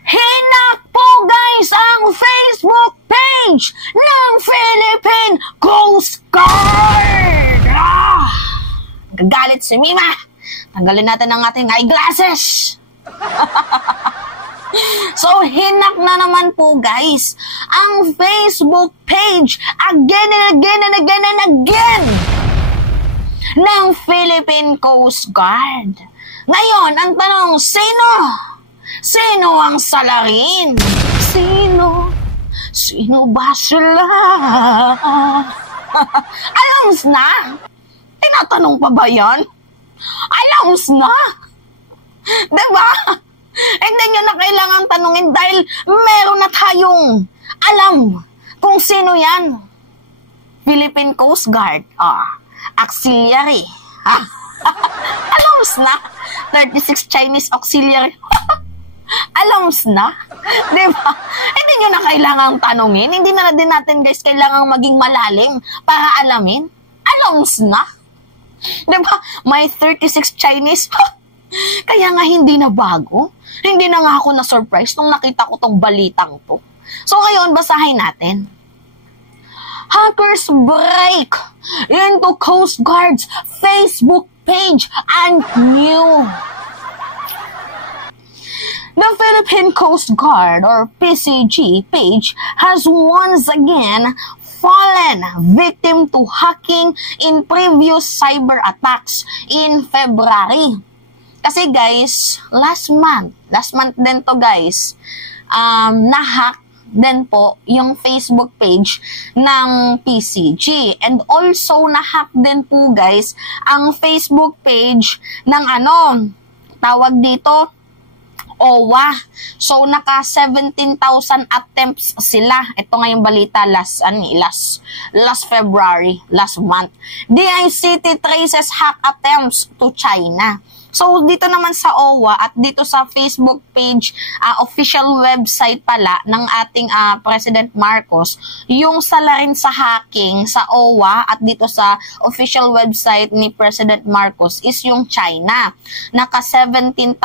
Hinak po guys ang Facebook page ng Philippine Coast Guard! Gagalit si Mima. Tanggalin natin ang ating eyeglasses. So, hinak na naman po guys ang Facebook page again and again and again and again ng Philippine Coast Guard. Ngayon, ang tanong, sino? Sino ang salarin? Sino? Sino ba sila? Alams na? Tinatanong pa ba yan? Alams na? Diba? Hindi nyo na kailangang tanungin dahil meron na tayong alam kung sino yan. Philippine Coast Guard. Auxiliary. Alams na? 36 Chinese Auxiliary. Alams na? Diba? Hindi nyo na kailangang tanungin. Hindi na din natin guys kailangang maging malalim para alamin. Alams na? Diba? May 36 Chinese. Kaya nga hindi na bago. Hindi na nga ako na-surprise nung nakita ko tong balitang to. So ngayon, basahin natin. Hackers break into Coast Guard's Facebook page and new. The Philippine Coast Guard, or PCG, page has once again fallen victim to hacking in previous cyber attacks in February. Kasi guys, last month din to guys, na-hack din po yung Facebook page ng PCG. And also, na-hack din po guys ang Facebook page ng tawag dito, OWA. So, naka 17,000 attempts sila. Ito nga yung balita last February, last month. DICT traces hack attempts to China. So, dito naman sa OWA at dito sa Facebook page, official website pala ng ating President Marcos, yung salarin sa hacking sa OWA at dito sa official website ni President Marcos is yung China. Naka 17,000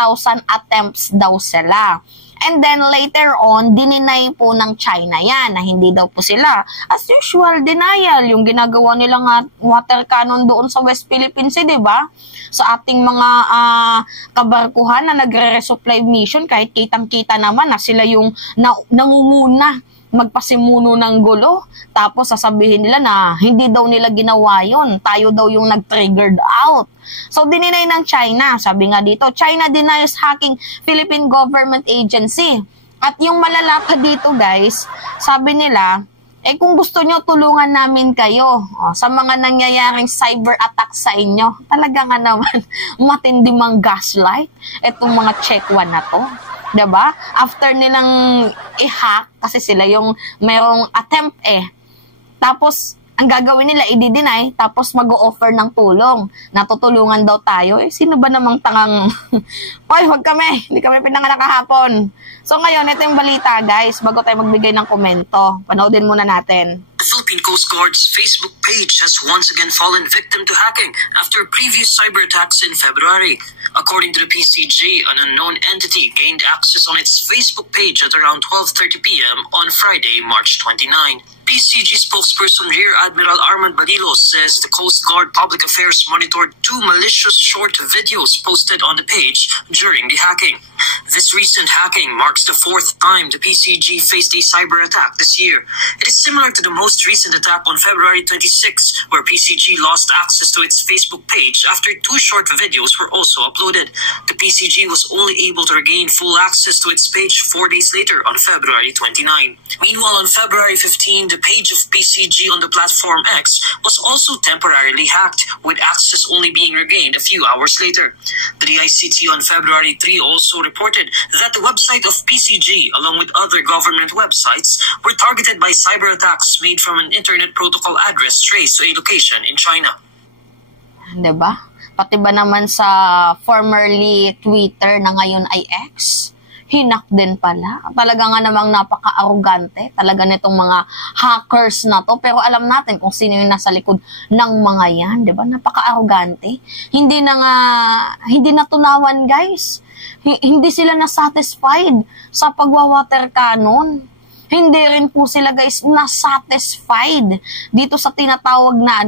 attempts daw sila. And then later on, dininay po ng China yan na hindi daw po sila. As usual, denial. Yung ginagawa nilang water cannon doon sa West Philippines, di ba? Sa ating mga kabarkuhan na nagre-resupply mission, kahit kitang-kita naman na sila yung nangunguna magpasimuno ng gulo. Tapos sasabihin nila na hindi daw nila ginawa yun. Tayo daw yung nag-triggered out. So, dininay ng China. Sabi nga dito, China denies hacking Philippine government agency. At yung malala pa dito guys, sabi nila, kung gusto nyo, tulungan namin kayo sa mga nangyayaring cyber attack sa inyo. Talaga nga naman, matindi mang gaslight itong mga check one na to. Diba? After nilang i-hack, kasi sila yung mayroong attempt Tapos, ang gagawin nila, i-deny, tapos mag-o-offer ng tulong. Natutulungan daw tayo. Sino ba namang tangang, oy, wag kami, hindi kami pinanganak kahapon. So ngayon, ito yung balita guys, bago tayo magbigay ng komento. Panoodin muna natin. The Philippine Coast Guard's Facebook page has once again fallen victim to hacking after previous cyber attacks in February. According to the PCG, an unknown entity gained access on its Facebook page at around 12:30 p.m. on Friday, March 29. PCG spokesperson Rear Admiral Armand Badilos says the Coast Guard Public Affairs monitored 2 malicious short videos posted on the page during the hacking. This recent hacking marks the 4th time the PCG faced a cyber attack this year. It is similar to the most recent attack on February 26, where PCG lost access to its Facebook page after 2 short videos were also uploaded. The PCG was only able to regain full access to its page 4 days later on February 29. Meanwhile, on February 15, the page of PCG on the platform X was also temporarily hacked, with access only being regained a few hours later. The DICT on February 3 also reported that the website of PCG, along with other government websites, were targeted by cyber attacks made from an internet protocol address traced to a location in China. Diba? Pati ba naman sa formerly Twitter na ngayon ay X? Hinak din pala. Talaga nga namang napaka-arugante talaga nitong mga hackers na to. Pero alam natin kung sino yung nasa likod ng mga yan. Diba? Napaka-arugante. Hindi na tunawan guys. Hindi sila na-satisfied sa pagwa-water cannon. Hindi rin po sila guys na-satisfied dito sa tinatawag na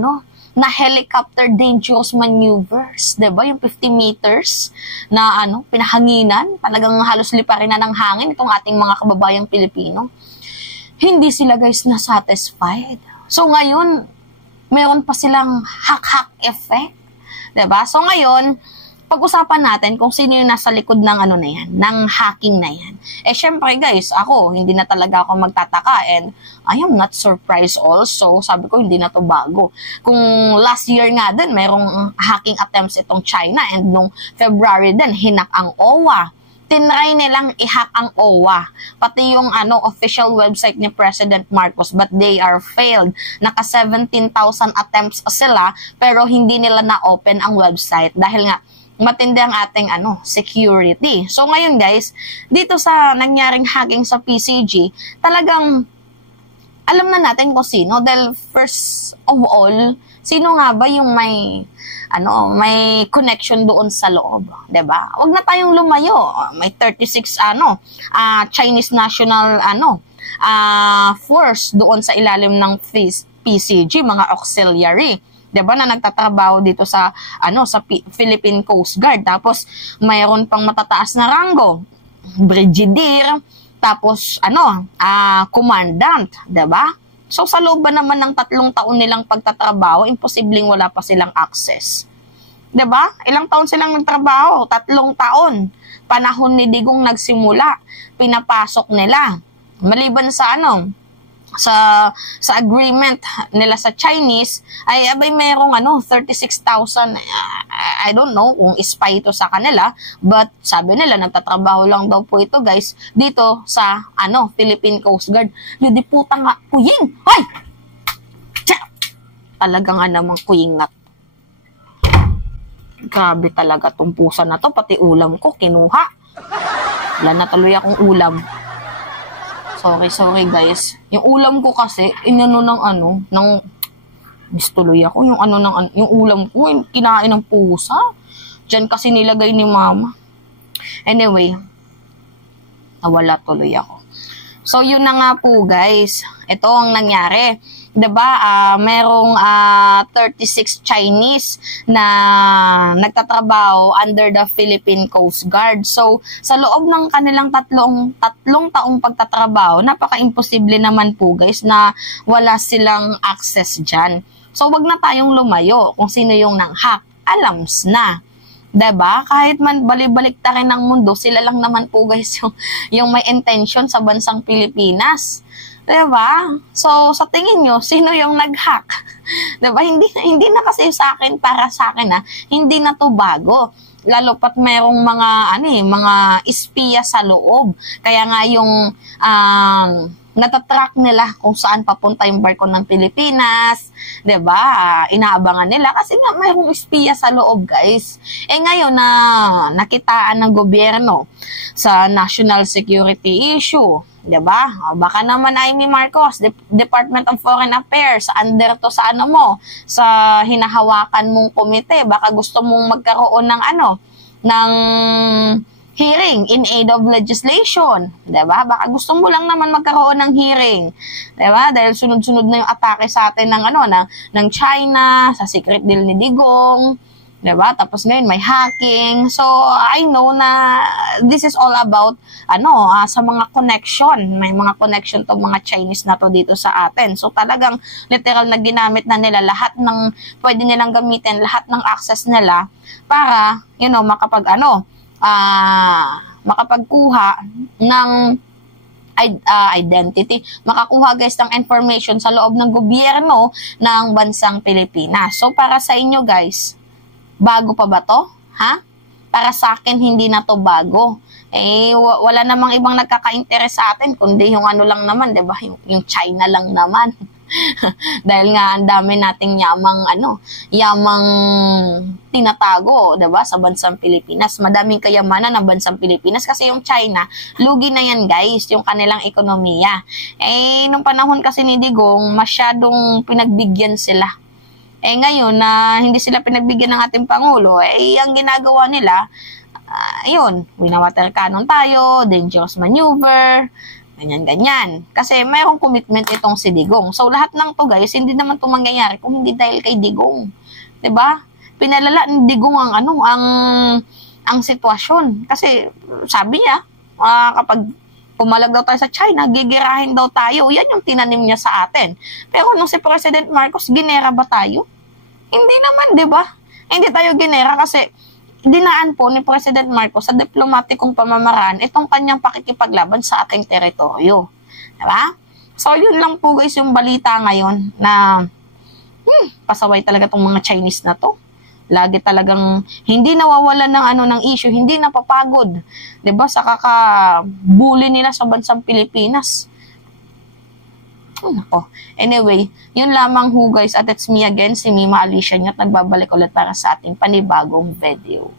na helicopter dangerous maneuvers, 'di ba? Yung 50 meters na pinahanginan, talagang halos liparin na ng hangin itong ating mga kababayang Pilipino. Hindi sila guys na-satisfied. So ngayon, meron pa silang hack-hack effect, 'di ba? So ngayon, pag-usapan natin kung sino yung nasa likod ng na yan, ng hacking na yan. Syempre guys, ako, hindi na talaga ako magtataka and I am not surprised also. Sabi ko, hindi na to bago. Kung last year nga din, mayroong hacking attempts itong China and nung February din, hinak ang OWA. Tinry nilang i-hack ang OWA. Pati yung official website ni President Marcos, but they are failed. Naka 17,000 attempts sila, pero hindi nila na-open ang website dahil nga matindi ang ating security. So ngayon guys, dito sa nangyaring hacking sa PCG, talagang alam na natin kung sino. Dahil first of all, sino nga ba yung may connection doon sa loob, 'di ba? Huwag na tayong lumayo. May 36 Chinese national force doon sa ilalim ng PCG, mga auxiliary, 'di ba, na nagtatrabaho dito sa sa Philippine Coast Guard. Tapos mayroon pang matataas na ranggo, brigadier, tapos commandant, 'di ba? So sa loob ba naman ng 3 taon nilang pagtatrabaho, imposibleng wala pa silang access. 'Di ba? Ilang taon silang nagtrabaho? 3 taon. Panahon ni Digong nagsimula, pinapasok nila. Maliban sa sa agreement nila sa Chinese ay merong 36,000, I don't know kung spy ito sa kanila, but sabi nila nagtatrabaho lang daw po ito guys dito sa Philippine Coast Guard. Hindi puta nga kuying. Hoy! Talagang namang kuying ngat. Grabe talaga tong pusa na to, pati ulam ko kinuha. Wala na tuloy akong ulam. Sorry guys. Yung ulam ko kasi, mistuloy ako. Yung ulam ko, kinain ng pusa. Diyan kasi nilagay ni mama. Anyway, nawala tuloy ako. So, yun na nga po guys. Ito ang nangyari. 'Di ba? Merong 36 Chinese na nagtatrabaho under the Philippine Coast Guard. So, sa loob ng kanilang tatlong taong pagtatrabaho, napaka-imposible naman po guys na wala silang access dyan. So, wag na tayong lumayo kung sino yung nang-hack. Alams na. 'Di ba? Kahit man bali-baliktarin ng mundo, sila lang naman po guys yung may intention sa bansang Pilipinas. 'Di ba? So, sa tingin nyo, sino yung nag-hack? 'Di ba? Hindi na kasi para sa akin hindi na to bago. Lalo pat merong mga espiya sa loob. Kaya nga yung natatrack nila kung saan papunta yung barko ng Pilipinas, 'di ba? Inaabangan nila kasi nga mayroong espiya sa loob, guys. Ngayon na nakitaan ng gobyerno sa national security issue, 'di ba? Baka naman Amy Marcos, Department of Foreign Affairs, under to sa sa hinahawakan mong komite, baka gusto mong magkaroon ng ng hearing in aid of legislation, 'di ba? Baka gusto mo lang naman magkaroon ng hearing, 'di ba? Dahil sunod-sunod na yung atake sa atin ng China, sa secret deal ni Digong, 'di ba? Tapos ngayon may hacking. So I know na this is all about sa mga connection. May mga connection tong mga Chinese na to dito sa atin. So talagang literal na ginamit na nila lahat ng pwede nilang gamitin, lahat ng access nila para makapagkuha ng identity, makakuha guys ng information sa loob ng gobyerno ng bansang Pilipinas. So para sa inyo guys, bago pa ba to? Ha? Para sa akin, hindi na to bago. Wala namang ibang nagkaka-interest sa atin, kundi yung lang naman, 'di ba? Yung China lang naman. Dahil nga ang dami nating yamang tinatago, 'di ba, sa bansang Pilipinas. Madaming kayamanan ng bansang Pilipinas kasi yung China, lugi na yan guys, yung kanilang ekonomiya. Nung panahon kasi ni Digong, masyadong pinagbigyan sila. Ngayon na hindi sila pinagbigyan ng ating Pangulo, ang ginagawa nila, yun, winawater cannon tayo, dangerous maneuver, ganyan-ganyan. Kasi mayroong commitment itong si Digong. So, lahat ng to guys, hindi naman to mangyayari kung hindi dahil kay Digong. 'Di ba? Pinalala ni Digong ang sitwasyon. Kasi, sabi niya, kapag pumalag daw tayo sa China, gigirahin daw tayo. Yan yung tinanim niya sa atin. Pero nung si President Marcos, ginera ba tayo? Hindi naman, 'di ba? Hindi tayo ginera kasi dinaan po ni President Marcos sa diplomatikong pamamaraan itong kanyang pakikipaglaban sa ating teritoryo. Diba? So, yun lang po guys yung balita ngayon na pasaway talaga tong mga Chinese na to. Lagi talagang hindi nawawalan ng issue, hindi napapagod. 'Di ba? Sa kakabuli nila sa bansang Pilipinas. Nako. Anyway, yun lamang ho guys at it's me again, si Mima Alicia at nagbabalik ulit para sa ating panibagong video.